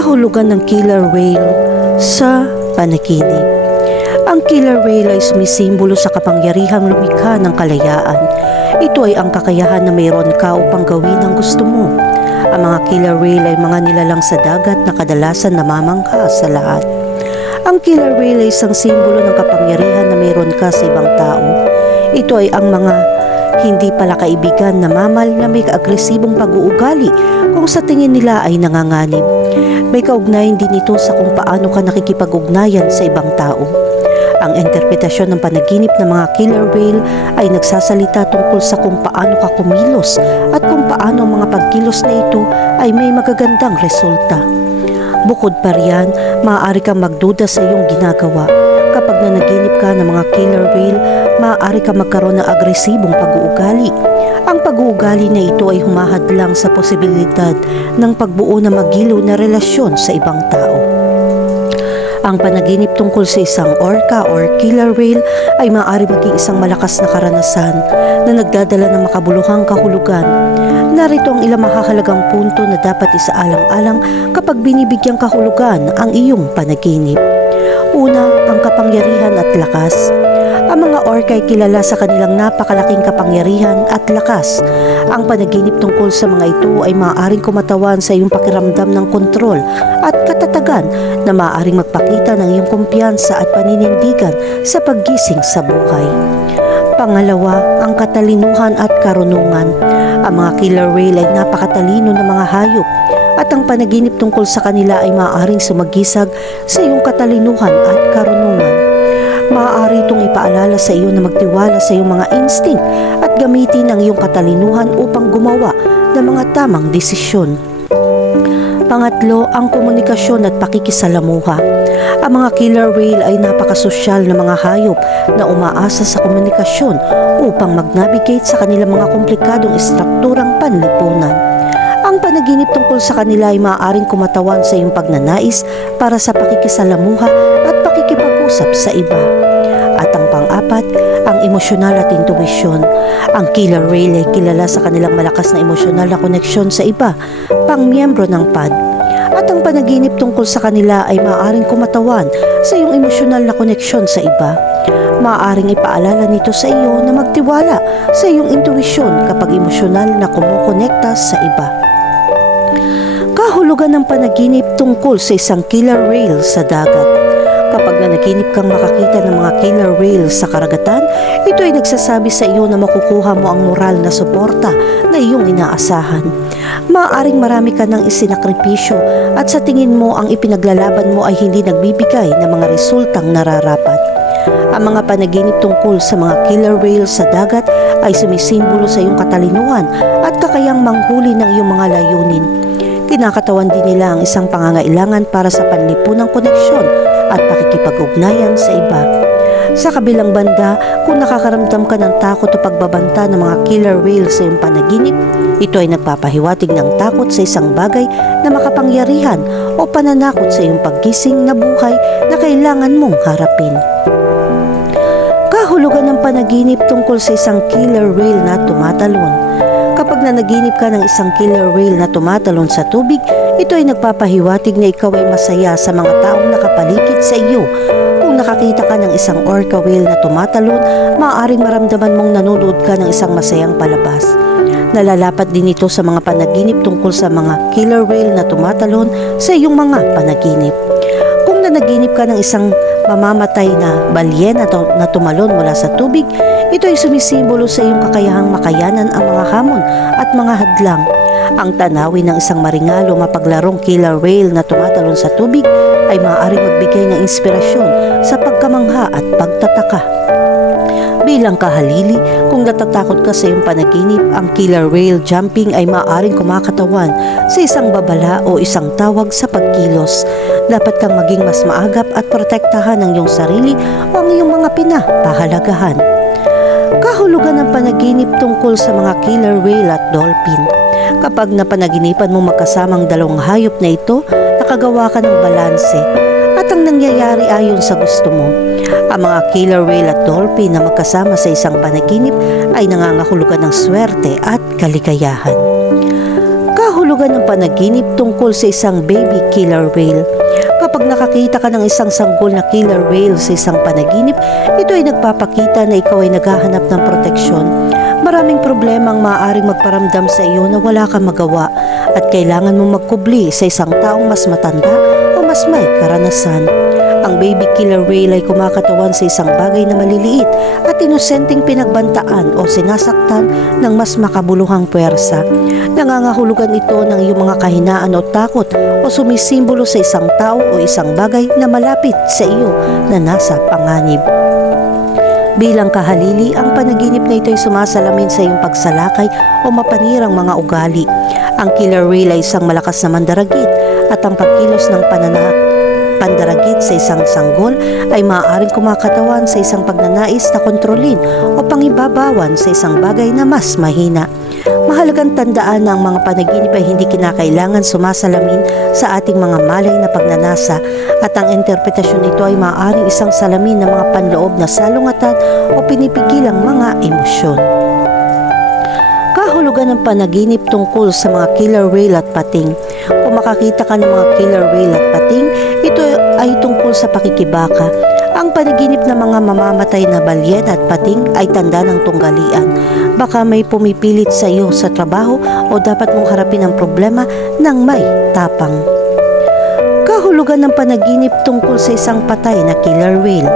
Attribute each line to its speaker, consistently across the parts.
Speaker 1: kahulugan ng killer whale sa panaginip. Ang killer whale ay sumisimbolo sa kapangyarihang lumikha ng kalayaan. Ito ay ang kakayahan na mayroon ka upang gawin ang gusto mo. Ang mga killer whale ay mga nilalang sa dagat na kadalasan namamangha sa lahat. Ang killer whale ay isang simbolo ng kapangyarihan na mayroon ka sa ibang tao. Ito ay ang mga hindi pala kaibigan na mamal na may agresibong pag-uugali kung sa tingin nila ay nanganganib. May kaugnayan din ito sa kung paano ka nakikipag-ugnayan sa ibang tao. Ang interpretasyon ng panaginip ng mga killer whale ay nagsasalita tungkol sa kung paano ka kumilos at kung paano ang mga pagkilos na ito ay may magagandang resulta. Bukod pa riyan, maaari kang magduda sa iyong ginagawa. Kapag nanaginip ka ng mga killer whale, maaari kang magkaroon ng agresibong pag-uugali. Ang pag-uugali na ito ay humahadlang sa posibilidad ng pagbuo ng magiliw na relasyon sa ibang tao. Ang panaginip tungkol sa isang orca or killer whale ay maaari maging isang malakas na karanasan na nagdadala ng makabuluhang kahulugan. Narito ang ilang mahahalagang punto na dapat isaalang-alang kapag binibigyang kahulugan ang iyong panaginip. Una, ang kapangyarihan at lakas. Ang mga orca ay kilala sa kanilang napakalaking kapangyarihan at lakas. Ang panaginip tungkol sa mga ito ay maaaring kumatawan sa iyong pakiramdam ng kontrol at katatagan na maaaring magpakita ng iyong kumpiyansa at paninindigan sa paggising sa buhay. Pangalawa, ang katalinuhan at karunungan. Ang mga killer whale ay napakatalino na mga hayop at ang panaginip tungkol sa kanila ay maaaring sumagisag sa iyong katalinuhan at karunungan. Maaari itong ipaalala sa iyo na magtiwala sa iyong mga instinct at gamitin ang iyong katalinuhan upang gumawa ng mga tamang desisyon. Pangatlo, ang komunikasyon at pakikisalamuha. Ang mga killer whale ay napakasosyal na mga hayop na umaasa sa komunikasyon upang mag-navigate sa kanilang mga komplikadong estrukturang panlipunan. Panaginip tungkol sa kanila ay maaaring kumatawan sa iyong pagnanais para sa pakikisalamuha at pakikipag-usap sa iba. At ang pang-apat, ang emosyonal at intuwisyon. Ang killer whale ay kilala sa kanilang malakas na emosyonal na koneksyon sa iba, pang miyembro ng PAD. At ang panaginip tungkol sa kanila ay maaaring kumatawan sa iyong emosyonal na koneksyon sa iba. Maaaring ipaalala nito sa iyo na magtiwala sa iyong intuwisyon kapag emosyonal na kumukonekta sa iba. Kahulugan ng panaginip tungkol sa isang killer whale sa dagat. Kapag nanaginip kang makakita ng mga killer whale sa karagatan, ito ay nagsasabi sa iyo na makukuha mo ang moral na suporta na iyong inaasahan. Maaaring marami ka ng isinakripisyo at sa tingin mo ang ipinaglalaban mo ay hindi nagbibigay ng mga resultang nararapat. Ang mga panaginip tungkol sa mga killer whale sa dagat ay sumisimbolo sa iyong katalinuhan at kakayang manghuli ng iyong mga layunin. Kinakatawan din nila ang isang pangangailangan para sa panlipunang koneksyon at pakikipag-ugnayan sa iba. Sa kabilang banda, kung nakakaramdam ka ng takot o pagbabanta ng mga killer whale sa iyong panaginip, ito ay nagpapahiwatig ng takot sa isang bagay na makapangyarihan o pananakot sa iyong paggising na buhay na kailangan mong harapin. Kahulugan ng panaginip tungkol sa isang killer whale na tumatalon. Kapag nanaginip ka ng isang killer whale na tumatalon sa tubig, ito ay nagpapahiwatig na ikaw ay masaya sa mga taong nakapaligid sa iyo. Kung nakakita ka ng isang orca whale na tumatalon, maaaring maramdaman mong nanonood ka ng isang masayang palabas. Nalalapat din ito sa mga panaginip tungkol sa mga killer whale na tumatalon sa iyong mga panaginip. Kung nanaginip ka ng isang mamamatay na balyena to- na tumalon mula sa tubig, ito ay sumisimbolo sa iyong kakayahang makayanan ang mga hamon at mga hadlang. Ang tanawin ng isang maringalo mapaglarong killer whale na tumatalon sa tubig ay maaaring magbigay ng inspirasyon sa pagkamangha at pagtataka. Bilang kahalili, kung natatakot ka sa iyong panaginip, ang killer whale jumping ay maaaring kumakatawan sa isang babala o isang tawag sa pagkilos. Dapat kang maging mas maagap at protektahan ang iyong sarili o ang iyong mga pinapahalagahan. Kahulugan ng panaginip tungkol sa mga killer whale at dolphin. Kapag napanaginipan mo magkasamang dalawang hayop na ito, nakagawa ka ng balanse ang nangyayari ayon sa gusto mo. Ang mga killer whale at dolphin na magkasama sa isang panaginip ay nangangahulugan ng swerte at kaligayahan. Kahulugan ng panaginip tungkol sa isang baby killer whale. Kapag nakakita ka ng isang sanggol na killer whale sa isang panaginip, ito ay nagpapakita na ikaw ay naghahanap ng proteksyon. Maraming problema ang maaaring magparamdam sa iyo na wala kang magawa at kailangan mong magkubli sa isang taong mas matanda mas may karanasan. Ang baby killer whale ay kumakatawan sa isang bagay na maliliit at inosenteng pinagbantaan o sinasaktan ng mas makabuluhang puwersa. Nangangahulugan ito ng iyong mga kahinaan o takot o sumisimbolo sa isang tao o isang bagay na malapit sa iyo na nasa panganib. Bilang kahalili, ang panaginip na ito ay sumasalamin sa iyong pagsalakay o mapanirang mga ugali. Ang killer whale ay isang malakas na mandaragit at ang pagkilos ng panana pandaragit sa isang sanggol ay maaaring kumakatawan sa isang pagnanais na kontrolin o pangibabawan sa isang bagay na mas mahina. Mahalagang tandaan na mga panaginip ay hindi kinakailangan sumasalamin sa ating mga malay na pagnanasa at ang interpretasyon nito ay maaaring isang salamin ng mga panloob na salungatan o pinipigilang mga emosyon. Kahulugan ng panaginip tungkol sa mga killer whale at pating. Kung makakita ka ng mga killer whale at pating, ito ay tungkol sa pakikibaka. Ang panaginip ng mga mamamatay na balyena at pating ay tanda ng tunggalian. Baka may pumipilit sa iyo sa trabaho o dapat mong harapin ang problema ng may tapang. Kahulugan ng panaginip tungkol sa isang patay na killer whale.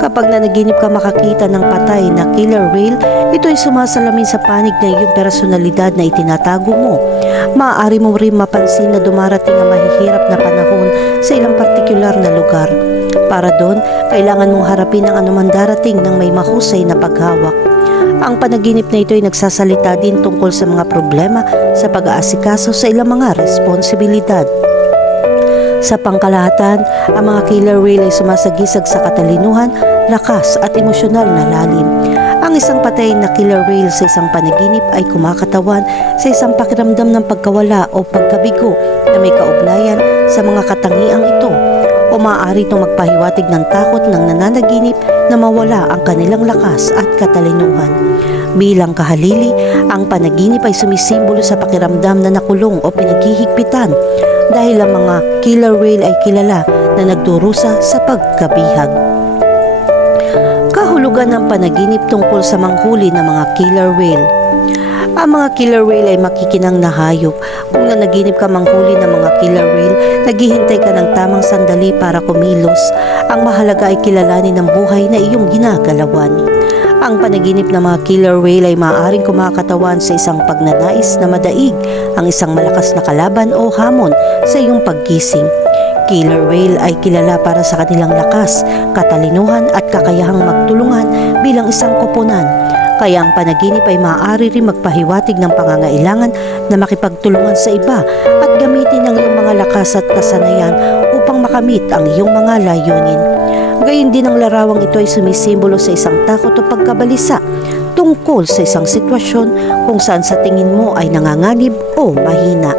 Speaker 1: Kapag nanaginip ka makakita ng patay na killer whale, ito ay sumasalamin sa panig na iyong personalidad na itinatago mo. Maaari mo rin mapansin na dumarating ang mahihirap na panahon sa ilang partikular na lugar. Para doon, kailangan mong harapin ang anumang darating ng may mahusay na paghawak. Ang panaginip na ito ay nagsasalita din tungkol sa mga problema sa pag-aasikaso sa ilang mga responsibilidad. Sa pangkalahatan, ang mga killer whale ay sumasagisag sa katalinuhan, lakas at emosyonal na lalim. Ang isang patay na killer whale sa isang panaginip ay kumakatawan sa isang pakiramdam ng pagkawala o pagkabigo na may kaugnayan sa mga katangiang ito o maaari itong magpahiwatig ng takot ng nananaginip na mawala ang kanilang lakas at katalinuhan. Bilang kahalili, ang panaginip ay sumisimbolo sa pakiramdam na nakulong o pinaghihigpitan dahil ang mga killer whale ay kilala na nagdurusa sa pagkabihag. Kahulugan ng panaginip tungkol sa manghuli ng mga killer whale. Ang mga killer whale ay makikinang na hayop. Kung nanaginip ka manghuli ng mga killer whale, naghihintay ka ng tamang sandali para kumilos. Ang mahalaga ay kilalanin ng buhay na iyong ginagalawan. Ang panaginip ng mga killer whale ay maaaring kumakatawan sa isang pagnanais na madaig ang isang malakas na kalaban o hamon sa iyong paggising. Killer whale ay kilala para sa kanilang lakas, katalinuhan at kakayahang magtulungan bilang isang koponan. Kaya ang panaginip ay maaari rin magpahiwatig ng pangangailangan na makipagtulungan sa iba at gamitin ang iyong mga lakas at kasanayan upang makamit ang iyong mga layunin. Gayun din ang larawang ito ay sumisimbolo sa isang takot o pagkabalisa tungkol sa isang sitwasyon kung saan sa tingin mo ay nanganganib o mahina.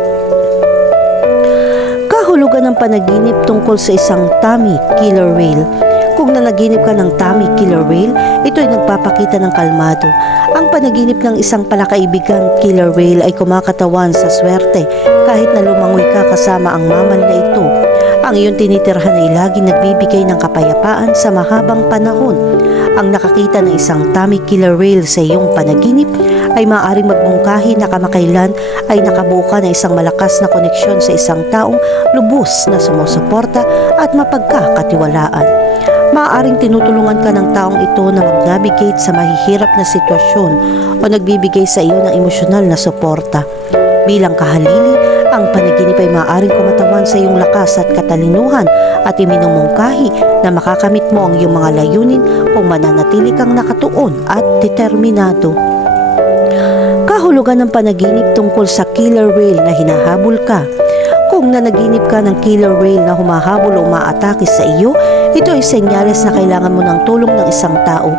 Speaker 1: Kahulugan ng panaginip tungkol sa isang tummy killer whale. Kung nanaginip ka ng tummy killer whale, ito ay nagpapakita ng kalmado. Ang panaginip ng isang palakaibigang killer whale ay kumakatawan sa swerte kahit na lumangoy ka kasama ang mamal na ito. Ang iyong tinitirhan ay laging nagbibigay ng kapayapaan sa mahabang panahon. Ang nakakita ng isang tummy killer whale sa iyong panaginip ay maaaring magmungkahi na kamakailan ay nakabuo ka ng isang malakas na koneksyon sa isang taong lubos na sumusuporta at mapagkakatiwalaan. Maaaring tinutulungan ka ng taong ito na mag-navigate sa mahihirap na sitwasyon o nagbibigay sa iyo ng emosyonal na suporta. Bilang kahalili, ang panaginip ay maaaring kumatawan sa iyong lakas at katalinuhan at iminumungkahi na makakamit mo ang iyong mga layunin kung mananatili kang nakatuon at determinado. Kahulugan ng panaginip tungkol sa killer whale na hinahabol ka. Kung nanaginip ka ng killer whale na humahabol o umaatake sa iyo, ito ay senyales na kailangan mo ng tulong ng isang tao.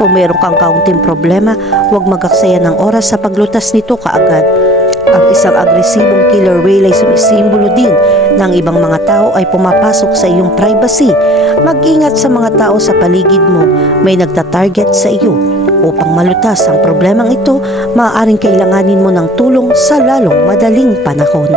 Speaker 1: Kung meron kang kaunting problema, huwag magaksaya ng oras sa paglutas nito kaagad. Ang isang agresibong killer whale ay sumisimbolo din ng ibang mga tao ay pumapasok sa iyong privacy. Mag-ingat sa mga tao sa paligid mo, may nagta-target sa iyo. Upang malutas ang problemang ito, maaaring kailanganin mo ng tulong sa lalong madaling panahon.